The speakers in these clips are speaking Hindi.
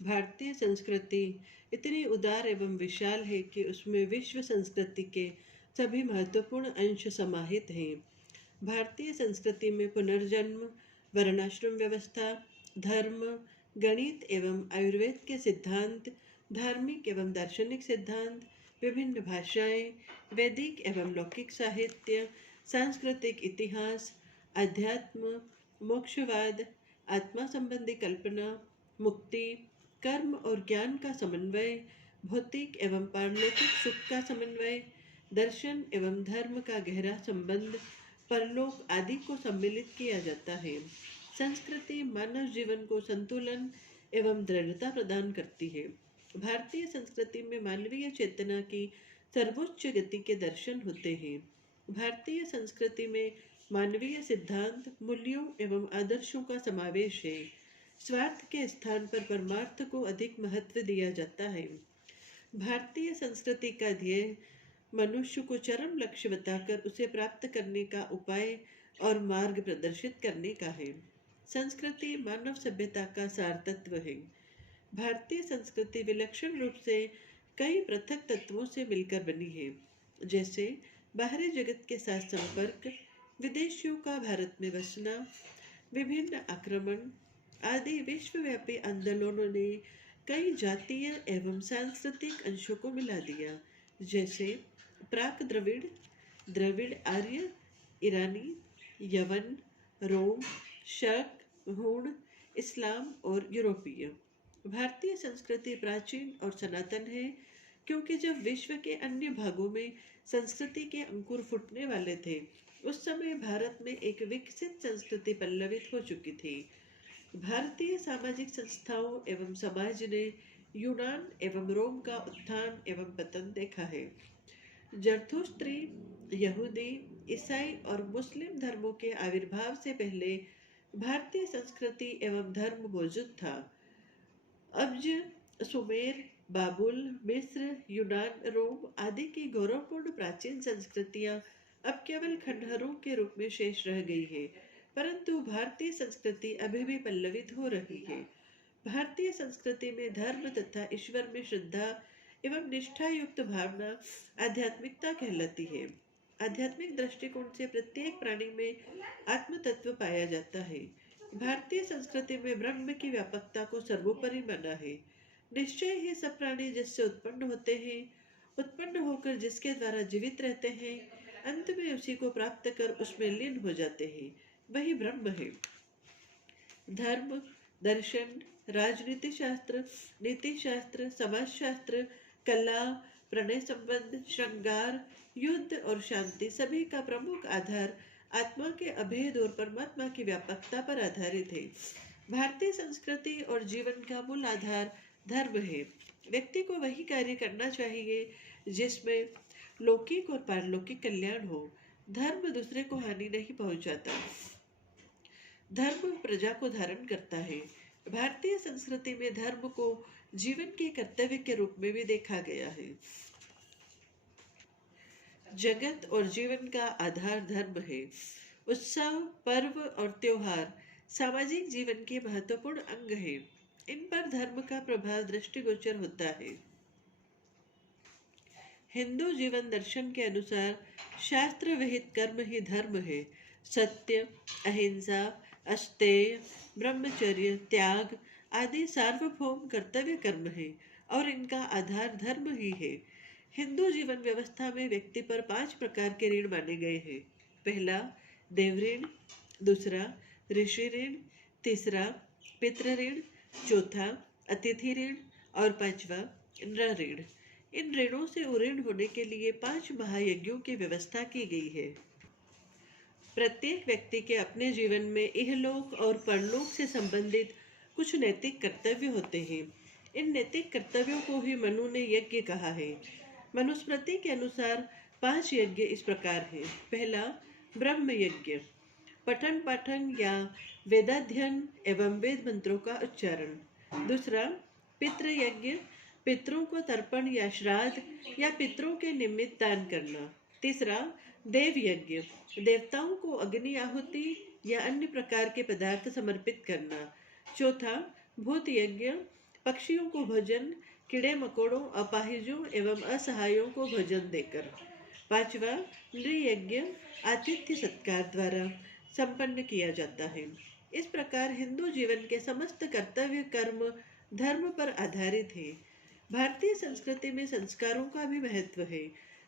भारतीय संस्कृति इतनी उदार एवं विशाल है कि उसमें विश्व संस्कृति के सभी महत्वपूर्ण अंश समाहित हैं। भारतीय संस्कृति में पुनर्जन्म, वर्णाश्रम व्यवस्था, धर्म, गणित एवं आयुर्वेद के सिद्धांत, धार्मिक एवं दार्शनिक सिद्धांत, विभिन्न भाषाएं, वैदिक एवं लौकिक साहित्य, सांस्कृतिक इतिहास, अध्यात्म, मोक्षवाद, आत्मा संबंधी कल्पना, मुक्ति, कर्म और ज्ञान का समन्वय, भौतिक एवं पारलौकिक सुख का समन्वय, दर्शन एवं धर्म का गहरा संबंध, परलोक आदि को सम्मिलित किया जाता है। संस्कृति मानव जीवन को संतुलन एवं दृढ़ता प्रदान करती है। भारतीय संस्कृति में मानवीय चेतना की सर्वोच्च गति के दर्शन होते हैं। भारतीय संस्कृति में मानवीय सिद्धांत, मूल्यों एवं आदर्शों का समावेश है। स्वार्थ के स्थान पर परमार्थ को अधिक महत्व दिया जाता है। भारतीय संस्कृति का ध्येय मनुष्य को चरम लक्ष्य बताकर उसे प्राप्त करने का उपाय और मार्ग प्रदर्शित करने का है। संस्कृति मानव सभ्यता का सार तत्व है। भारतीय संस्कृति विलक्षण रूप से कई पृथक तत्वों से मिलकर बनी है, जैसे बाहरी जगत के साथ संपर्क, विदेशियों का भारत में बसना, विभिन्न आक्रमण आदि विश्वव्यापी आंदोलनों ने कई जातीय एवं सांस्कृतिक अंशों को मिला दिया, जैसे प्राक द्रविड़, द्रविड़ आर्य, ईरानी, यवन, रोम, शक, हूण, इस्लाम और यूरोपीय। भारतीय संस्कृति प्राचीन और सनातन है, क्योंकि जब विश्व के अन्य भागों में संस्कृति के अंकुर फूटने वाले थे, उस समय भारत में एक विकसित संस्कृति पल्लवित हो चुकी थी। भारतीय सामाजिक संस्थाओं एवं समाज ने यूनान एवं रोम का उत्थान एवं पतन देखा है। जरथुस्त्री, यहूदी, ईसाई और मुस्लिम धर्मों के आविर्भाव से पहले भारतीय संस्कृति एवं धर्म मौजूद था। अब्ज, सुमेर, बाबुल, मिस्र, यूनान, रोम आदि की गौरवपूर्ण प्राचीन संस्कृतियां अब केवल खंडहरों के रूप में शेष रह गई है, परंतु भारतीय संस्कृति अभी भी पल्लवित हो रही है। भारतीय संस्कृति में धर्म तथा ईश्वर में श्रद्धा एवं निष्ठा युक्त भावना आध्यात्मिकता कहलाती है। आध्यात्मिक दृष्टिकोण से प्रत्येक प्राणी में आत्म तत्व पाया जाता है। भारतीय संस्कृति में ब्रह्म की व्यापकता को सर्वोपरि माना है। निश्चय ही सब प्राणी जिससे उत्पन्न होते हैं, उत्पन्न होकर जिसके द्वारा जीवित रहते हैं, अंत में उसी को प्राप्त कर उसमें लीन हो जाते हैं, वही ब्रह्म है। धर्म, दर्शन, राजनीति शास्त्र, नीति शास्त्र, समाजशास्त्र, कला, प्रणय संबंध, श्रृंगार, युद्ध और शांति सभी का प्रमुख आधार आत्मा के अभेद और परमात्मा की व्यापकता पर आधारित है। भारतीय संस्कृति और जीवन का मूल आधार धर्म है। व्यक्ति को वही कार्य करना चाहिए जिसमें लौकिक और पारलौकिक कल्याण हो। धर्म दूसरे को हानि नहीं पहुंचाता, धर्म प्रजा को धारण करता है। भारतीय संस्कृति में धर्म को जीवन के कर्तव्य के रूप में भी देखा गया है। जगत और जीवन का आधार धर्म है। उत्सव, पर्व और त्योहार सामाजिक जीवन के महत्वपूर्ण अंग हैं। इन पर धर्म का प्रभाव दृष्टिगोचर होता है। हिंदू जीवन दर्शन के अनुसार शास्त्र विहित कर्म ही धर्म है। सत्य, अहिंसा, अस्तेय, ब्रह्मचर्य, त्याग आदि सार्वभौम कर्तव्य कर्म है और इनका आधार धर्म ही है। हिंदू जीवन व्यवस्था में व्यक्ति पर 5 प्रकार के ऋण माने गए हैं। पहला देव ऋण, दूसरा ऋषि ऋण, तीसरा पितृ ऋण, चौथा अतिथि ऋण और पांचवा नर ऋण। इन ऋणों से उऋण होने के लिए 5 महायज्ञों की व्यवस्था की गई है। प्रत्येक व्यक्ति के अपने जीवन में इहलोक और परलोक से संबंधित कुछ नैतिक कर्तव्य होते हैं। इन नैतिक कर्तव्यों को ही मनु ने यज्ञ कहा है। मनुस्मृति के अनुसार 5 यज्ञ इस प्रकार हैं। पहला ब्रह्म यज्ञ, पठन पाठन या वेदाध्ययन एवं वेद मंत्रों का उच्चारण। दूसरा पितृ यज्ञ, पितरों को तर्पण या श्राद्ध या पितरों के निमित्त दान करना। तीसरा देव यज्ञ, देवताओं को अग्नि आहुति या अन्य प्रकार के पदार्थ समर्पित करना। चौथा भूत यज्ञ, पक्षियों को भोजन, कीड़े मकोड़ों, अपाहिजों एवं असहायों को भोजन देकर। पांचवा, नृयज्ञ आतिथ्य सत्कार द्वारा संपन्न किया जाता है। इस प्रकार हिंदू जीवन के समस्त कर्तव्य कर्म धर्म पर आधारित है। भारतीय संस्कृति में संस्कारों का भी महत्व है।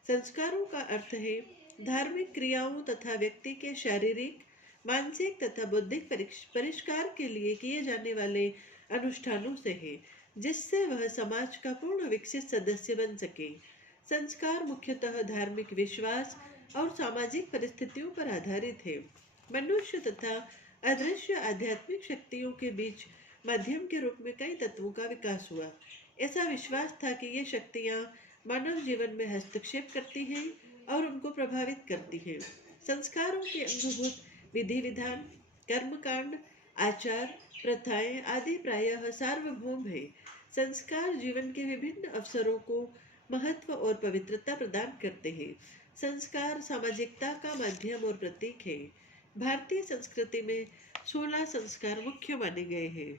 संस्कारों का अर्थ है धार्मिक क्रियाओं तथा व्यक्ति के शारीरिक, मानसिक तथा बौद्धिक परिष्कार के लिए किए जाने वाले अनुष्ठानों से है, जिससे वह समाज का पूर्ण विकसित सदस्य बन सके। संस्कार मुख्यतः धार्मिक विश्वास और सामाजिक परिस्थितियों पर आधारित है। मनुष्य तथा अदृश्य आध्यात्मिक शक्तियों के बीच माध्यम के रूप में कई तत्वों का विकास हुआ। ऐसा विश्वास था कि ये शक्तियाँ मानव जीवन में हस्तक्षेप करती हैं और उनको प्रभावित करती हैं। संस्कारों के अंगभूत विधि विधान, कर्मकांड, आचार, प्रथाएं आदि प्रायः सार्वभौम है। संस्कार जीवन के विभिन्न अवसरों को महत्व और पवित्रता प्रदान करते हैं। संस्कार सामाजिकता का माध्यम और प्रतीक है। भारतीय संस्कृति में 16 संस्कार मुख्य माने गए हैं।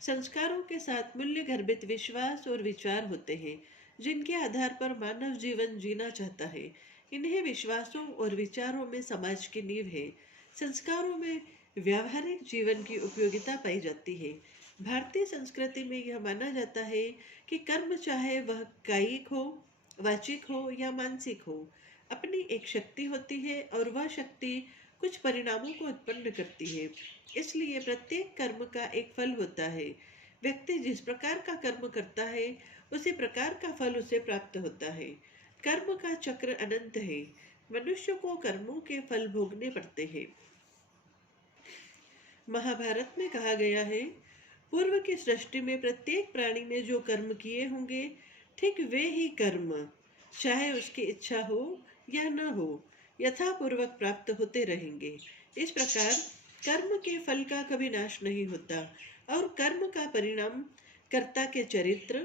संस्कारों के साथ मूल्य गर्भित विश्वास और विचार होते हैं, जिनके आधार पर मानव जीवन जीना चाहता है। इन्हें विश्वासों और विचारों में समाज की नींव है। संस्कारों में व्यावहारिक जीवन की उपयोगिता पाई जाती है। भारतीय संस्कृति में यह माना जाता है कि कर्म चाहे वह कायिक हो, वाचिक हो या मानसिक हो, अपनी एक शक्ति होती है और वह शक्ति कुछ परिणामों को उत्पन्न करती है। इसलिए प्रत्येक कर्म का एक फल होता है। व्यक्ति जिस प्रकार का कर्म करता है, उसी प्रकार का फल उसे प्राप्त होता है। कर्म का चक्र अनंत है। मनुष्य को कर्मों के फल भोगने पड़ते हैं। महाभारत में कहा गया है, पूर्व की सृष्टि में प्रत्येक प्राणी ने जो कर्म किए होंगे, ठीक वे ही कर्म, चाहे उसकी इच्छा हो या न हो, यथापूर्वक प्राप्त होते रहेंगे। इस प्रकार कर्म के फल का कभी नाश नहीं होता और कर्म का परिणाम कर्ता के चरित्र,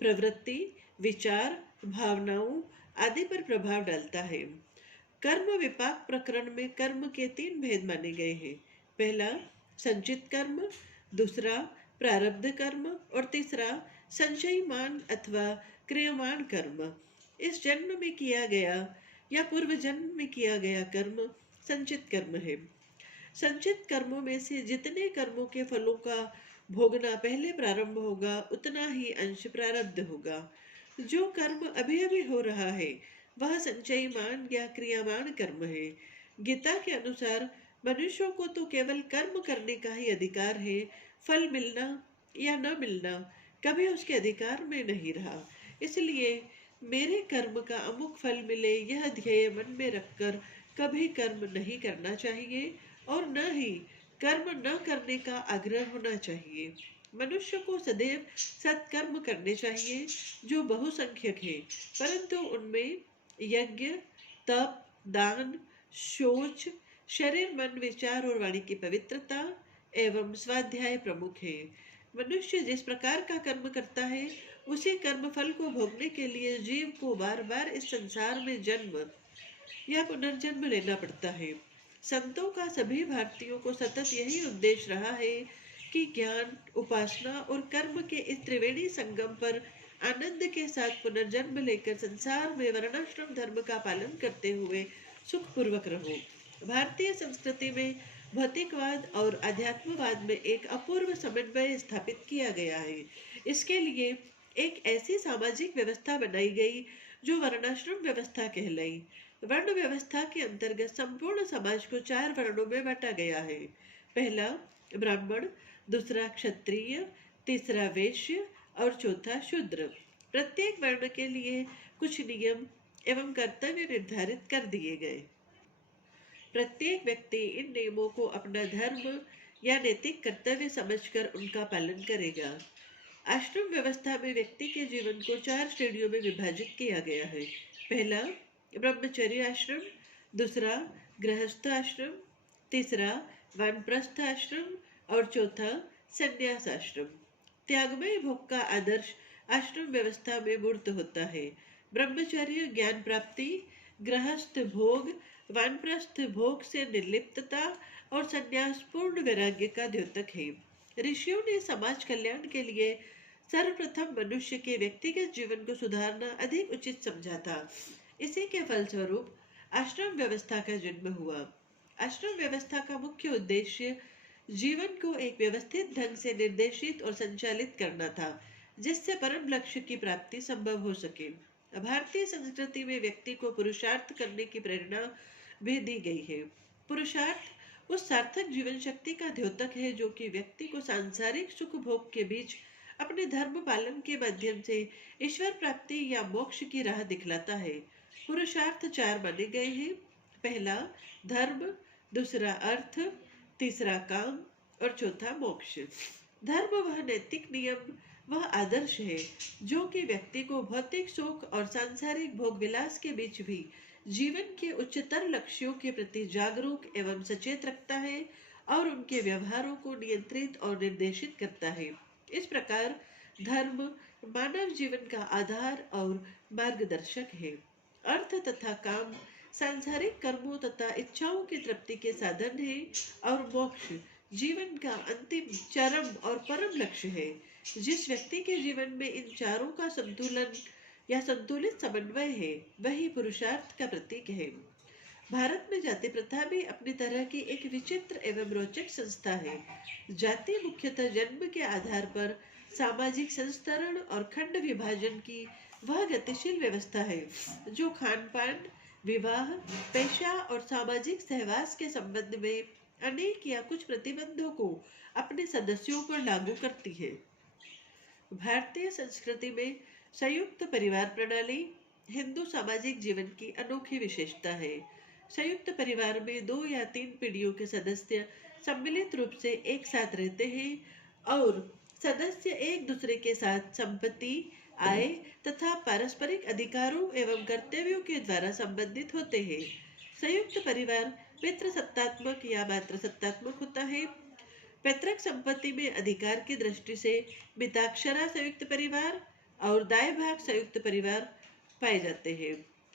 प्रवृत्ति, विचार, भावनाओं आदि पर प्रभाव डालता है। कर्म विपाक प्रकरण में कर्म के 3 भेद माने गए हैं। पहला संचित कर्म, दूसरा प्रारब्ध कर्म और तीसरा संचयमान अथवा क्रियमाण कर्म। इस जन्म में किया गया या पूर्व जन्म में किया गया कर्म संचित कर्म है। संचित कर्मों में से जितने कर्मों के फलों का भोगना पहले प्रारंभ होगा, उतना ही अंश प्रारब्ध होगा। जो कर्म अभी अभी हो रहा है, वह संचयमान या क्रियामान कर्म है। गीता के अनुसार मनुष्यों को तो केवल कर्म करने का ही अधिकार है। फल मिलना या न मिलना कभी उसके अधिकार में नहीं रहा। इसलिए मेरे कर्म का अमुक फल मिले, यह ध्येय मन में रखकर कभी कर्म नहीं करना चाहिए और न ही कर्म न करने का आग्रह होना चाहिए। मनुष्य को सदैव सत्कर्म करने चाहिए जो बहुसंख्यक है, परंतु उनमें यज्ञ, तप, दान, शौच, शरीर, मन, विचार और वाणी की पवित्रता एवं स्वाध्याय प्रमुख है। मनुष्य जिस प्रकार का कर्म करता है, उसी कर्म फल को भोगने के लिए जीव को बार बार इस संसार में जन्म या पुनर्जन्म लेना पड़ता है। संतों का सभी भारतीयों को सतत यही उद्देश्य रहा है कि ज्ञान, उपासना और कर्म के इस त्रिवेणी संगम पर आनंद के साथ पुनर्जन्म लेकर संसार में वर्णाश्रम धर्म का पालन करते हुए सुखपूर्वक रहो। भारतीय संस्कृति में भौतिकवाद और अध्यात्मवाद में एक अपूर्व समन्वय स्थापित किया गया है। इसके लिए एक ऐसी सामाजिक व्यवस्था बनाई गई जो वर्णाश्रम व्यवस्था कहलाई। वर्ण व्यवस्था के अंतर्गत संपूर्ण समाज को 4 वर्णों में बांटा गया है। पहला ब्राह्मण, दूसरा क्षत्रिय, तीसरा वैश्य और चौथा शूद्र। प्रत्येक वर्ण के लिए कुछ नियम एवं कर्तव्य निर्धारित कर दिए गए। प्रत्येक व्यक्ति इन नियमों को अपना धर्म या नैतिक कर्तव्य समझकर उनका पालन करेगा। आश्रम व्यवस्था में व्यक्ति के जीवन को 4 श्रेणियों में विभाजित किया गया है। पहला ब्रह्मचर्य आश्रम, दूसरा गृहस्थ आश्रम, तीसरा वानप्रस्थ आश्रम और चौथा संन्यास आश्रम। त्यागमय भोग का आदर्श आश्रम व्यवस्था में मूर्त होता है। ब्रह्मचर्य ज्ञान प्राप्ति, गृहस्थ भोग, वानप्रस्थ भोग से निर्लिप्तता और संन्यास पूर्ण वैराग्य का द्योतक है। ऋषियों ने समाज कल्याण के लिए सर्वप्रथम मनुष्य के व्यक्तिगत जीवन को सुधारना अधिक उचित समझा था। इसी के फलस्वरूप आश्रम व्यवस्था का जन्म हुआ। आश्रम व्यवस्था का मुख्य उद्देश्य जीवन को एक व्यवस्थित ढंग से निर्देशित और संचालित करना था, जिससे परम लक्ष्य की प्राप्ति संभव हो सके। भारतीय संस्कृति में व्यक्ति को पुरुषार्थ करने की प्रेरणा भी दी गई है। पुरुषार्थ उस सार्थक जीवन शक्ति का द्योतक है जो कि व्यक्ति को सांसारिक सुख भोग के बीच अपने धर्म पालन के माध्यम से ईश्वर प्राप्ति या मोक्ष की राह दिखलाता है। पुरुषार्थ चार माने गए हैं। पहला धर्म, दूसरा अर्थ, तीसरा काम और चौथा मोक्ष। धर्म वह नैतिक नियम, वह आदर्श है जो कि व्यक्ति को भौतिक सुख और सांसारिक भोग विलास के बीच भी जीवन के उच्चतर लक्ष्यों के प्रति जागरूक एवं सचेत रखता है और उनके व्यवहारों को नियंत्रित और निर्देशित करता है। इस प्रकार धर्म मानव जीवन का आधार और मार्गदर्शक है। अर्थ तथा काम सांसारिक कर्मों तथा इच्छाओं की तृप्ति के साधन है और मोक्ष जीवन का अंतिम, चरम और परम लक्ष्य है। जिस व्यक्ति के जीवन में इन चारों का संतुलन या संतुलित समन्वय है, वही पुरुषार्थ का प्रतीक है। भारत में जाति प्रथा भी अपनी तरह की एक विचित्र एवं रोचक संस्था है। जाति मुख्यतः जन्म के आधार पर सामाजिक संस्तरण और खंड विभाजन की वह गतिशील व्यवस्था है जो खान पान, विवाह, पेशा और सामाजिक सहवास के संबंध में अनेक या कुछ प्रतिबंधों को अपने सदस्यों पर लागू करती है। भारतीय संस्कृति में संयुक्त परिवार प्रणाली हिंदू सामाजिक जीवन की अनोखी विशेषता है। संयुक्त परिवार में 2 या 3 पीढ़ियों के सदस्य सम्मिलित रूप से एक साथ रहते हैं और सदस्य एक दूसरे के साथ संपत्ति, आय तथा पारस्परिक अधिकारों एवं कर्तव्यों के द्वारा संबंधित होते हैं। संयुक्त परिवार पितृसत्तात्मक या मातृसत्तात्मक होता है। पैतृक संपत्ति में अधिकार की दृष्टि से मिताक्षरा संयुक्त परिवार और दाएं भाग संयुक्त परिवार पाए जाते हैं।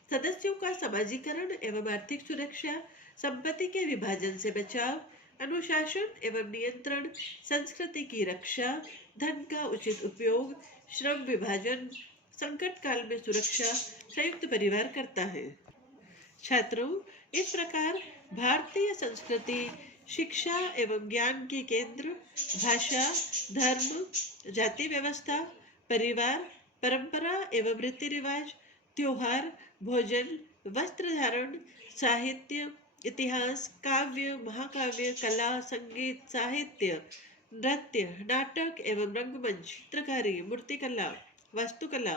सदस्यों का समाजीकरण एवं आर्थिक सुरक्षा, संपत्ति के विभाजन से बचाव, अनुशासन एवं नियंत्रण, संस्कृति की रक्षा, धन का उचित उपयोग, श्रम विभाजन, संकट काल में सुरक्षा संयुक्त परिवार करता है। छात्रों, इस प्रकार भारतीय संस्कृति शिक्षा एवं ज्ञान के केंद्र, भाषा, धर्म, जाति व्यवस्था, परिवार, परंपरा एवं रीति रिवाज, त्योहार, भोजन, वस्त्र धारण, साहित्य, इतिहास, काव्य, महाकाव्य, कला, संगीत, साहित्य, नृत्य, नाटक एवं रंगमंच, चित्रकारी, मूर्तिकला, वास्तुकला,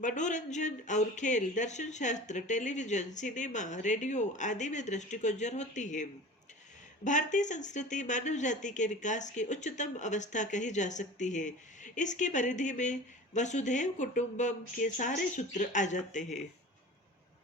मनोरंजन और खेल, दर्शन शास्त्र, टेलीविजन, सिनेमा, रेडियो आदि में दृष्टिगोचर होती है। भारतीय संस्कृति मानव जाति के विकास की उच्चतम अवस्था कही जा सकती है। इसकी परिधि में वसुधैव कुटुंबकम के सारे सूत्र आ जाते हैं।